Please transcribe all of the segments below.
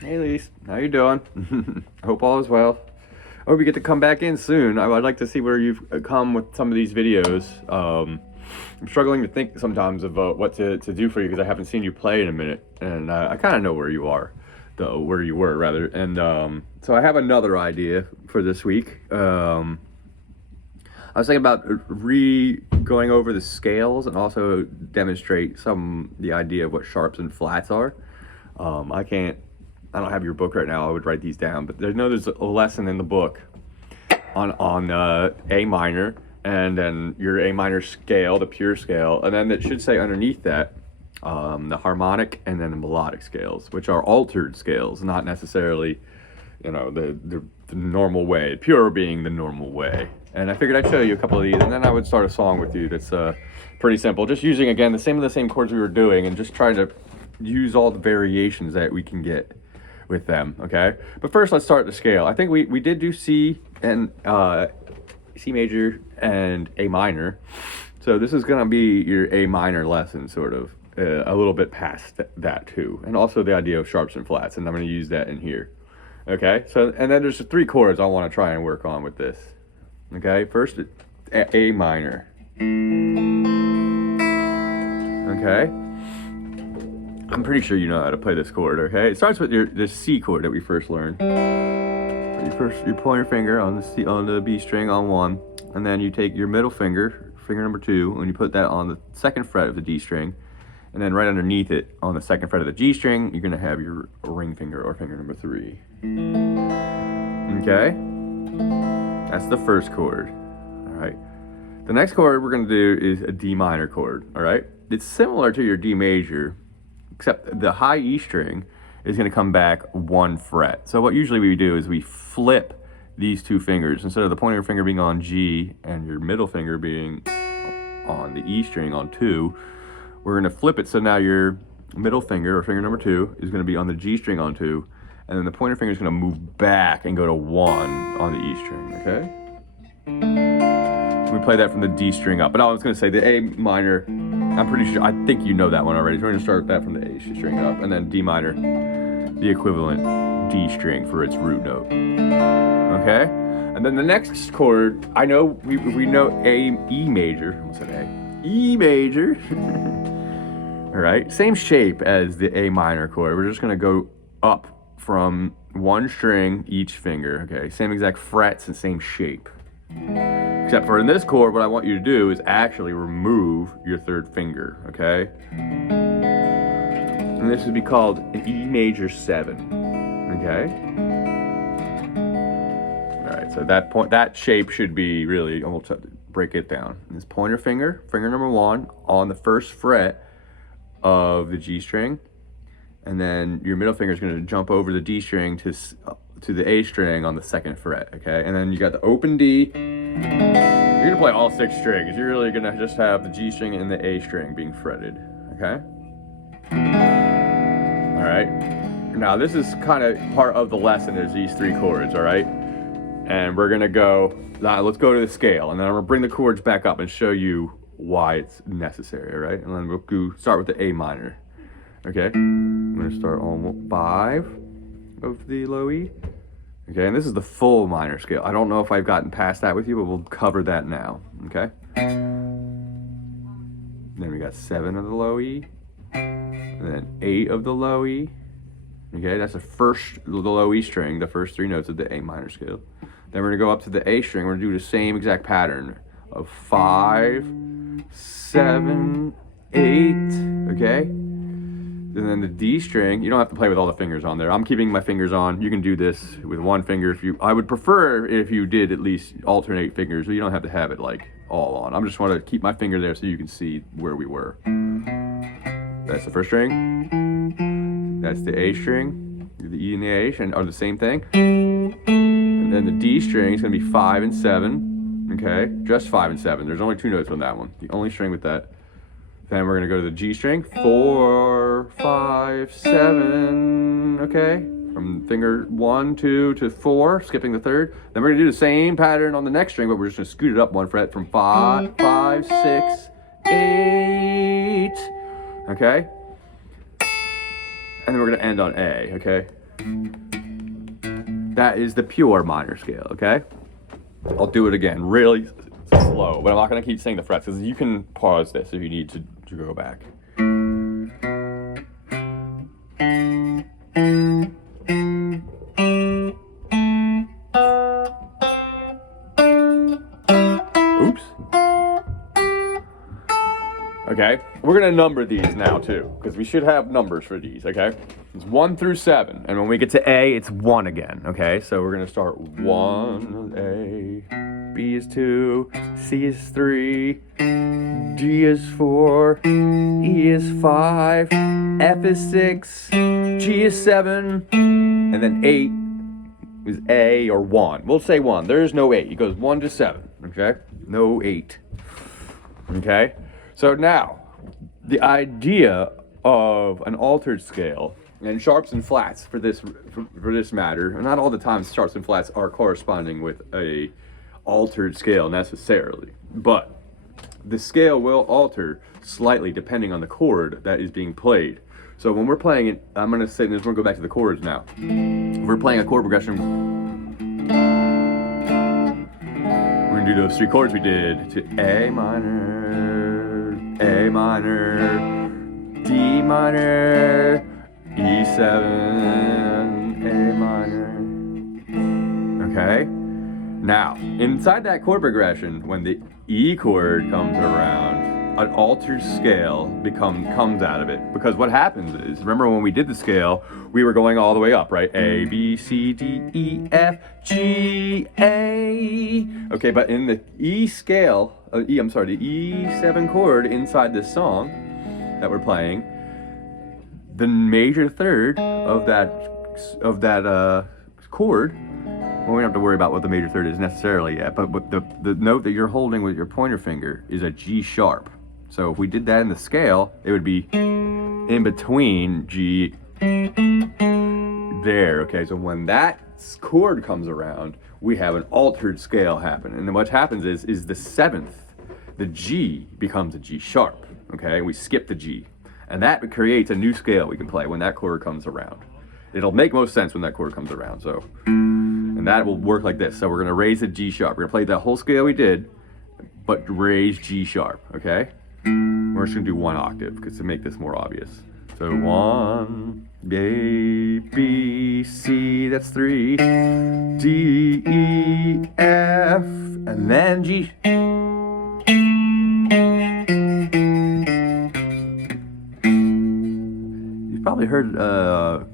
Hey, Lyse. How you doing? Hope all is well. I hope you get to come back in soon. I'd like to see where you've come with some of these videos. I'm struggling to think sometimes of what to do for you because I haven't seen you play in a minute, and I kind of know where you are, though, where you were rather. And so I have another idea for this week. I was thinking about going over the scales and also demonstrate the idea of what sharps and flats are. I don't have your book right now. I would write these down, but there's a lesson in the book on A minor, and then your A minor scale, the pure scale, and then it should say underneath that the harmonic and then the melodic scales, which are altered scales, not necessarily, the normal way. Pure being the normal way. And I figured I'd show you a couple of these, and then I would start a song with you that's pretty simple. Just using, again, the same chords we were doing, and just trying to use all the variations that we can get with them, okay? But first, let's start the scale. I think we did do C and C major and A minor. So this is gonna be your A minor lesson, sort of, a little bit past that too. And also the idea of sharps and flats, and I'm gonna use that in here. Okay, so, and then there's 3 chords I wanna try and work on with this. Okay, first, A minor. Okay? I'm pretty sure you know how to play this chord, okay? It starts with this C chord that we first learned. You point your finger on the B string on 1, and then you take your middle finger number 2, and you put that on the 2nd fret of the D string, and then right underneath it, on the 2nd fret of the G string, you're gonna have your ring finger or finger number 3. Okay? That's the first chord. All right. The next chord we're gonna do is a D minor chord. All right. It's similar to your D major, except the high E string is gonna come back 1 fret. So what usually we do is we flip these 2 fingers. Instead of the pointer finger being on G and your middle finger being on the E string on 2, we're gonna flip it so now your middle finger, or finger number 2, is gonna be on the G string on 2, and then the pointer finger is gonna move back and go to 1 on the E string, okay? We play that from the D string up. But I was gonna say the A minor, I'm pretty sure, I think you know that one already. So we're gonna start that from the A string up, and then D minor, the equivalent D string for its root note, okay? And then the next chord, I know, we know E major, I almost said A, E major. All right, same shape as the A minor chord. We're just gonna go up from 1 string each finger, okay? Same exact frets and same shape. Except for in this chord, what I want you to do is actually remove your 3rd finger, okay? And this would be called an E major 7, okay? All right, so that shape should be really, I'm gonna break it down. This pointer finger, finger number 1, on the 1st fret of the G string, and then your middle finger is going to jump over the D string to the A string on the 2nd fret, okay? And then you got the open D. You're going to play all 6 strings. You're really going to just have the G string and the A string being fretted, okay? All right. Now this is kind of part of the lesson, is these 3 chords, all right? And we're going to go, now let's go to the scale, and then I'm going to bring the chords back up and show you why it's necessary, all right? And then we'll start with the A minor. Okay, I'm gonna start on 5 of the low E. Okay, and this is the full minor scale. I don't know if I've gotten past that with you, but we'll cover that now, okay? Then we got 7 of the low E, and then 8 of the low E. Okay, that's the low E string, the first 3 notes of the A minor scale. Then we're gonna go up to the A string. We're gonna do the same exact pattern of 5, 7, 8, okay? And then the D string, you don't have to play with all the fingers on there. I'm keeping my fingers on. You can do this with 1 finger I would prefer if you did at least alternate fingers, but you don't have to have it like all on. I just want to keep my finger there so you can see where we were. That's the 1st string. That's the A string. The E and the A string are the same thing. And then the D string is going to be 5 and 7. Okay, just 5 and 7. There's only 2 notes on that one. The only string with that. Then we're gonna go to the G string, 4, 5, 7, okay? From finger 1, 2 to 4, skipping the 3rd. Then we're gonna do the same pattern on the next string, but we're just gonna scoot it up 1 fret from 5, 6, 8, okay? And then we're gonna end on A, okay? That is the pure minor scale, okay? I'll do it again, really slow, but I'm not gonna keep saying the frets, because you can pause this if you need to go back. Oops. Okay, we're gonna number these now too, because we should have numbers for these, okay? It's 1 through 7, and when we get to A, it's 1 again, okay? So we're gonna start 1, A, B is 2, C is 3, D is 4, E is 5, F is 6, G is 7, and then 8 is A or 1. We'll say 1. There is no 8. It goes 1 to 7, okay? No 8, okay? So now, the idea of an altered scale, and sharps and flats for this matter, and not all the time sharps and flats are corresponding with a altered scale necessarily, but the scale will alter slightly depending on the chord that is being played. So when we're playing it, I'm going to say this, we're going to go back to the chords now. If we're playing a chord progression, we're going to do those 3 chords we did to A minor, D minor, E7, A minor. Okay? Now, inside that chord progression, when the E chord comes around, an altered scale comes out of it. Because what happens is, remember when we did the scale, we were going all the way up, right? A, B, C, D, E, F, G, A. Okay, but in the E scale, the E7 chord inside this song that we're playing, the major third of that chord, well, we don't have to worry about what the major third is necessarily yet, but the note that you're holding with your pointer finger is a G sharp. So if we did that in the scale, it would be in between G there, okay? So when that chord comes around, we have an altered scale happen. And then what happens is the 7th, the G becomes a G sharp, okay? We skip the G. And that creates a new scale we can play when that chord comes around. It'll make most sense when that chord comes around, so. And that will work like this. So we're gonna raise the G sharp. We're gonna play that whole scale we did, but raise G sharp, okay? We're just gonna do 1 octave, because to make this more obvious. So 1, A, B, C, that's 3, D, E, F, and then G. Probably heard a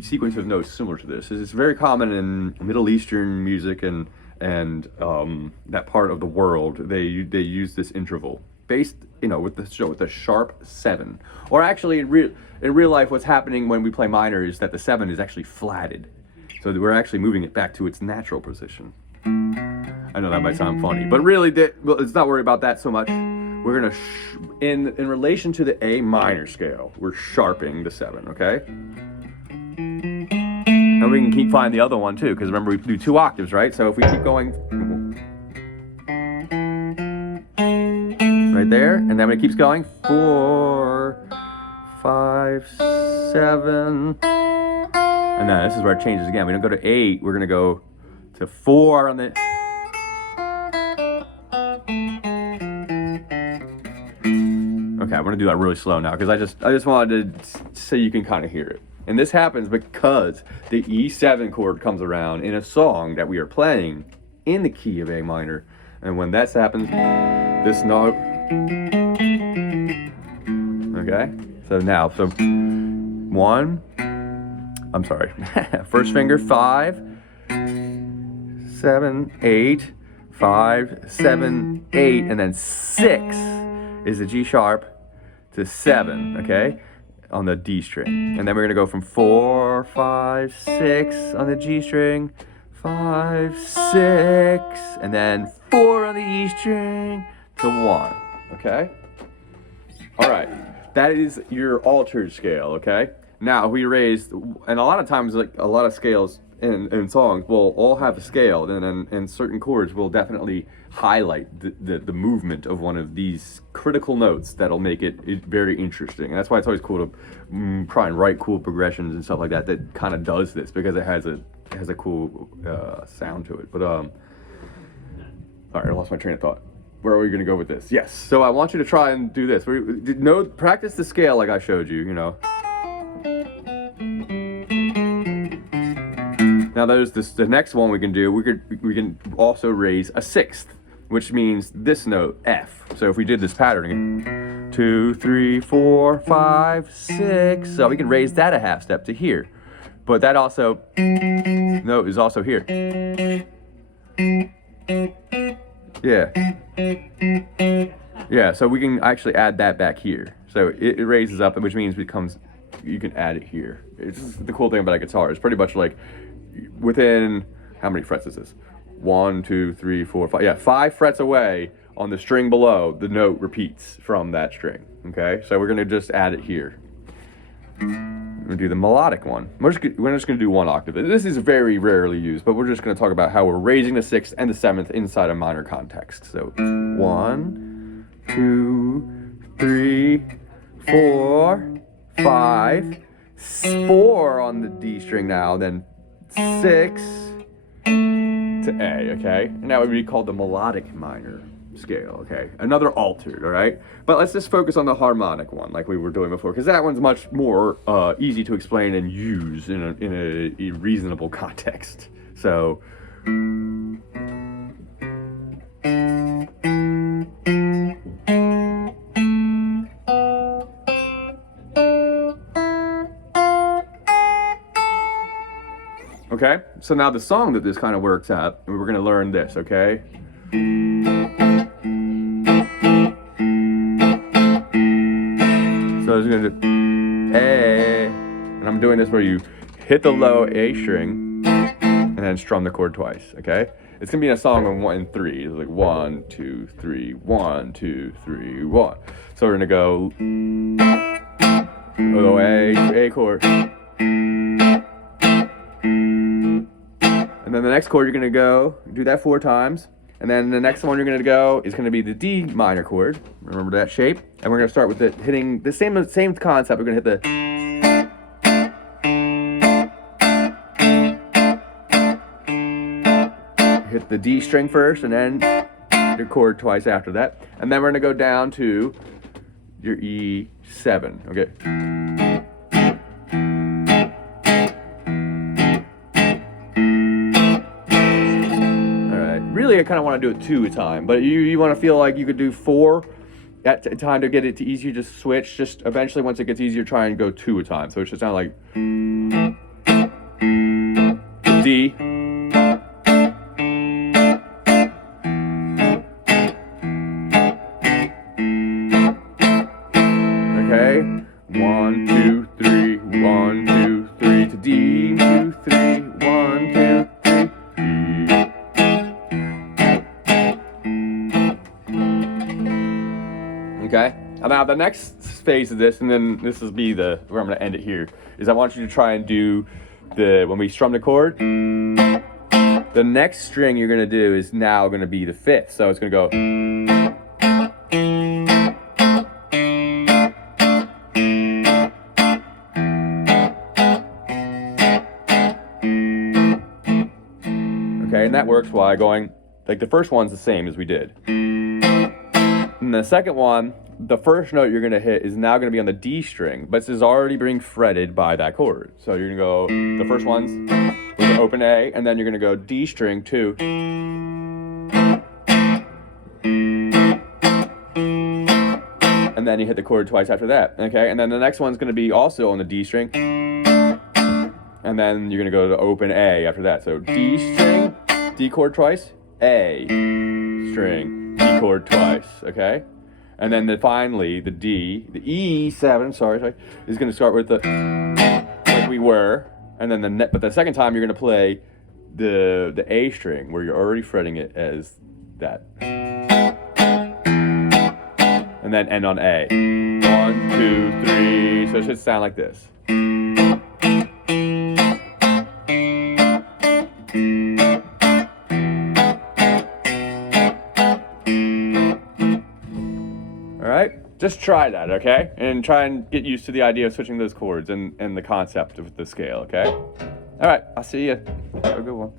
sequence of notes similar to this. It's very common in Middle Eastern music and that part of the world. They use this interval based, with the sharp 7. Or actually, in real life, what's happening when we play minor is that the 7 is actually flatted, so that we're actually moving it back to its natural position. I know that might sound funny, but really, let's not worry about that so much. We're gonna, in relation to the A minor scale, we're sharping the 7, okay? And we can keep finding the other one too, because remember we do 2 octaves, right? So if we keep going, right there, and then when it keeps going, 4, 5, 7, and then this is where it changes again. We don't go to 8, we're gonna go to 4 on the. Okay, I'm gonna do that really slow now because I just wanted to so you can kind of hear it. And this happens because the E7 chord comes around in a song that we are playing in the key of A minor, and when that happens, this note. Okay, so 1. I'm sorry. First finger 5, 7, 8, 5, 7, 8, and then 6 is the G sharp to 7, okay, on the D string. And then we're gonna go from 4, 5, 6 on the G string, 5, 6, and then 4 on the E string to 1, okay? All right, that is your altered scale, okay? Now we raised, and a lot of times, like a lot of scales and songs will all have a scale, and certain chords will definitely highlight the movement of one of these critical notes that'll make it very interesting. And that's why it's always cool to try and write cool progressions and stuff like that kind of does this, because it has a cool sound to it. But all right, I lost my train of thought. Where are we going to go with this? Yes, so I want you to try and do this. Practice the scale like I showed you, you know. Now there's the next one we can do. We can also raise a sixth, which means this note, F. So if we did this pattern again, 2, 3, 4, 5, 6. So we can raise that a half step to here. But that also note is also here. Yeah, so we can actually add that back here. So it raises up, which means you can add it here. It's just the cool thing about a guitar. It's pretty much like within, how many frets is this? 1, 2, 3, 4, 5. Yeah, 5 frets away on the string below, the note repeats from that string. Okay, so we're gonna just add it here. We're gonna do the melodic one. We're just gonna do 1 octave. This is very rarely used, but we're just gonna talk about how we're raising the 6th and the 7th inside a minor context. So 1, 2, 3, 4, 5, 4 on the D string now, then 6 to A, okay? And that would be called the melodic minor scale, okay? Another altered, all right? But let's just focus on the harmonic one like we were doing before, because that one's much more easy to explain and use in a reasonable context. So, okay, so now the song that this kind of works at, and we're gonna learn this, okay? So it's gonna do A, and I'm doing this where you hit the low A string and then strum the chord twice, okay? It's gonna be a song of 1 and 3. It's like 1, 2, 3, 1, 2, 3, 1. So we're gonna go low A chord. And then the next chord you're gonna go, do that 4 times. And then the next one you're gonna go is gonna be the D minor chord. Remember that shape? And we're gonna start with hitting the same concept. We're gonna hit the D string first, and then your chord twice after that. And then we're gonna go down to your E7, okay? Really, I kind of want to do it 2 at a time, but you want to feel like you could do 4 at a time to get it to easier to switch. Just eventually, once it gets easier, try and go 2 at a time. So it's just kind of like D, okay, 1, 2, 3, 1, 2, 3 to D, 2, 3, 1, 2. Okay, and now the next phase of this, and then this will be where I'm going to end it here, is I want you to try and do when we strum the chord, the next string you're going to do is now going to be the 5th. So it's going to go. Okay, and that works by going, like the first one's the same as we did. And the second one, the first note you're gonna hit is now gonna be on the D string, but this is already being fretted by that chord. So you're gonna go, the first one's with the open A, and then you're gonna go D string 2. And then you hit the chord twice after that, okay? And then the next one's gonna be also on the D string. And then you're gonna go to open A after that. So D string, D chord twice, A string, D chord twice, okay? And then finally, the D, the E7, sorry, is gonna start with the, like we were, and then but the second time you're gonna play the A string where you're already fretting it as that. And then end on A. 1, 2, 3, so it should sound like this. Just try that, okay? And try and get used to the idea of switching those chords and the concept of the scale, okay? All right, I'll see you. Have a good one.